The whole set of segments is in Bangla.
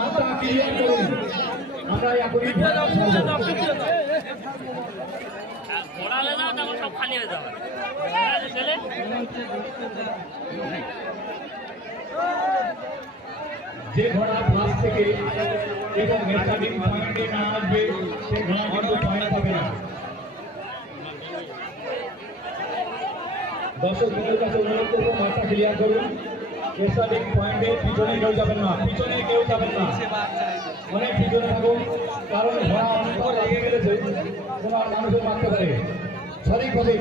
মাথা ক্লিয়ার করুন। আমরা এখনই ঘোরালে না তখন সব খালি হয়ে যাবে। যে ঘোড়া ফার্স্ট থেকে এবং স্টার্টিং পয়েন্টে না আসবে সে ঘোড়া কিন্তু পয়েন্ট পাবে না। দর্শকদের কাছে অনুরোধ করবো মাথা ক্লিয়ার করুন। স্টার্টিং পয়েন্টে পিছনে কেউ যাবেন না, পিছনে কেউ যাবেন না, অনেক পিছনে থাকুন, কারণ ঘোড়া অনেক লাগিয়ে গেছে, কোনো মানুষের মারতে পারে। সঠিক পথে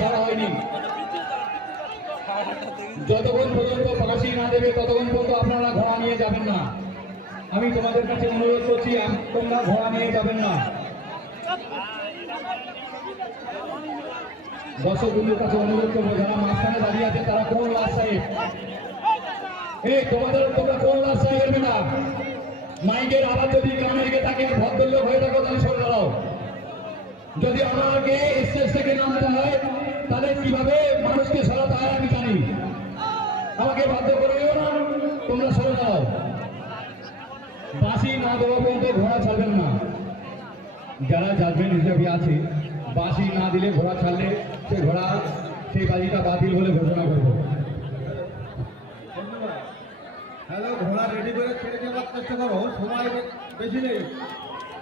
ছাড়া হয়নি। যতক্ষণ পর্যন্ত ফাঁসি না দেবে ততক্ষণ পর্যন্ত আপনারা ঘোড়া নিয়ে যাবেন না। আমি তোমাদের কাছে অনুরোধ করছি, তোমরা ঘোড়া নিয়ে যাবেন না। দর্শকদের কাছে অনুরোধ করবো, যারা মাঝখানে দাঁড়িয়ে আছে তারা কোন লাস্ট সাইড, তোমরা কোন লাস্ট সাইড এরবে না। মাইকের আওয়াজ যদি কানে লেগে থাকে, ভদ্রলোক হয়ে থাকো তাহলে সরে দাঁড়াও। যদি আমাকে স্টেজ থেকে নামতে হয় তাহলে কিভাবে মানুষকে সরাতে হয় আমি জানি, আমাকে বাধ্য করেও না, তোমরা সরে দাও। বাঁশি না দেওয়া পর্যন্ত ঘোড়া ছাড়বেন না। যারা জাজমেন্ট হিসেবে আছে, বাঁশি না দিলে ঘোড়া ছাড়লে সেই বাজিটা বাতিল বলে ঘোষণা করব। হ্যালো, ঘোড়া রেডি করে ছেড়ে যাওয়ার চেষ্টা করো, সময় বেশি নেই।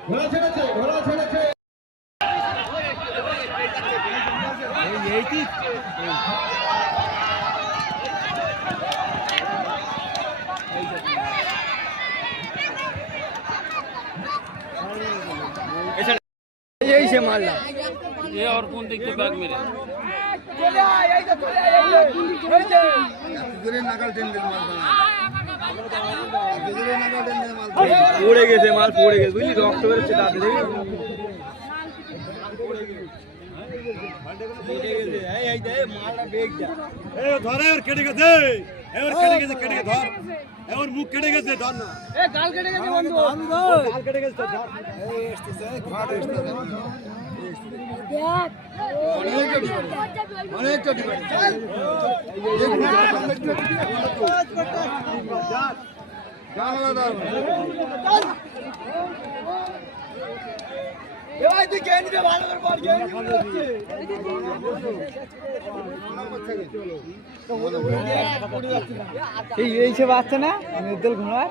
ঘোড়া ছেড়েছে। यही से मारना ये और कौन देखते बैग मेरे পড়ে গেছে মাল, পড়ে গেছে বুঝলি, রক্ত বেরোচ্ছে তাতে ধরে আর কেটে গেছে, ধর, এবার মুখ কেটে গেছে, ধর না, গাল কেটে গেছে বন্ধু, গাল কেটে গেছে, ধর। অনেকটা এই সব আসছে না নির্দল ঘোড়া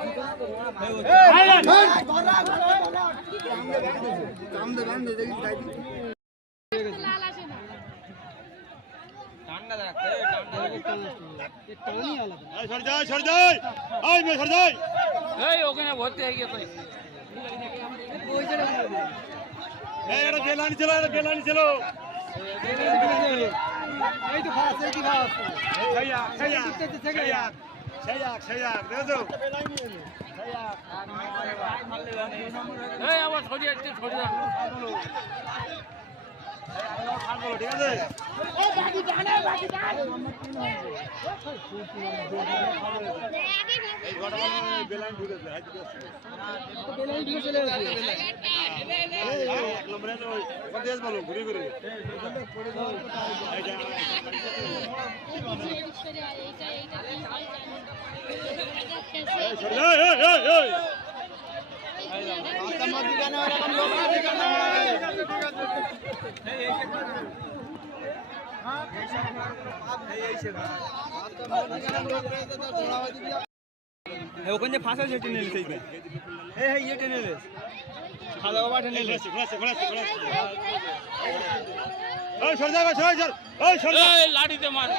ওখানে ভর্তি হয়ে গিয়ে বেলানি ছিল, এই তো ফাস এই কি ফাস আবার ছড়িয়ে ঠিক আছে। ঘুরে ঘুরে ওখানে ফাঁসা সে টেনে নিতে হ্যাঁ ইয়ে টেনে নিস খাওয়া দাওয়া টেনে নিস লাঠিতে মার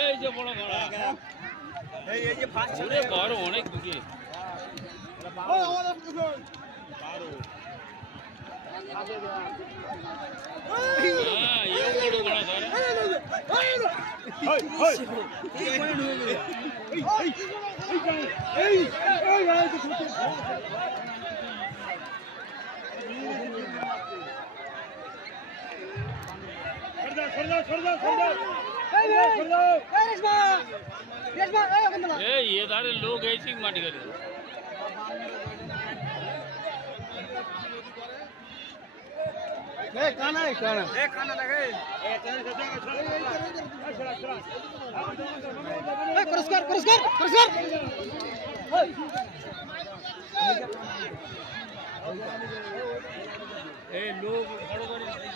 এই যে বড় ঘোড়া এই যে ফাঁস বড় অনেক দুটি ये दारे लोग ऐसी माटी करे এই লোক বড় করে